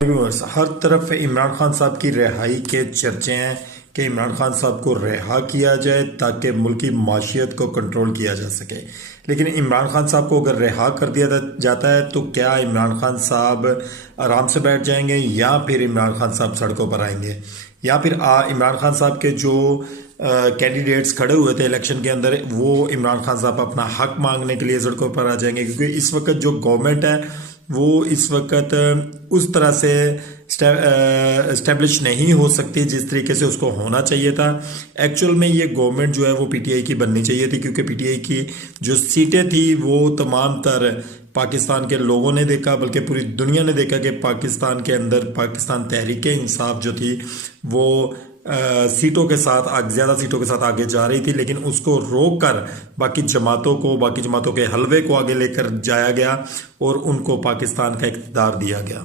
Viewers, हर तरफ इमरान खान साहब की रिहाई के चर्चे हैं कि इमरान खान साहब को रिहा किया जाए ताकि मुल्क की माशियत को कंट्रोल किया जा सके। लेकिन इमरान खान साहब को अगर रिहा कर दिया जाता है तो क्या इमरान खान साहब आराम से बैठ जाएंगे या फिर इमरान खान साहब सड़कों पर आएंगे, या फिर इमरान खान साहब के जो कैंडिडेट्स खड़े हुए थे इलेक्शन के अंदर वो इमरान खान साहब अपना हक मांगने के लिए सड़कों पर आ जाएंगे। क्योंकि इस वक्त जो गवर्नमेंट है वो इस वक्त उस तरह से इस्टेब्लिश नहीं हो सकती जिस तरीके से उसको होना चाहिए था। एक्चुअल में ये गवर्नमेंट जो है वो पीटीआई की बननी चाहिए थी, क्योंकि पीटीआई की जो सीटें थी वो तमाम तर पाकिस्तान के लोगों ने देखा, बल्कि पूरी दुनिया ने देखा कि पाकिस्तान के अंदर पाकिस्तान तहरीक इंसाफ जो थी वो सीटों के साथ ज़्यादा सीटों के साथ आगे जा रही थी, लेकिन उसको रोक कर बाकी जमातों के हलवे को आगे लेकर जाया गया और उनको पाकिस्तान का इक़्तिदार दिया गया।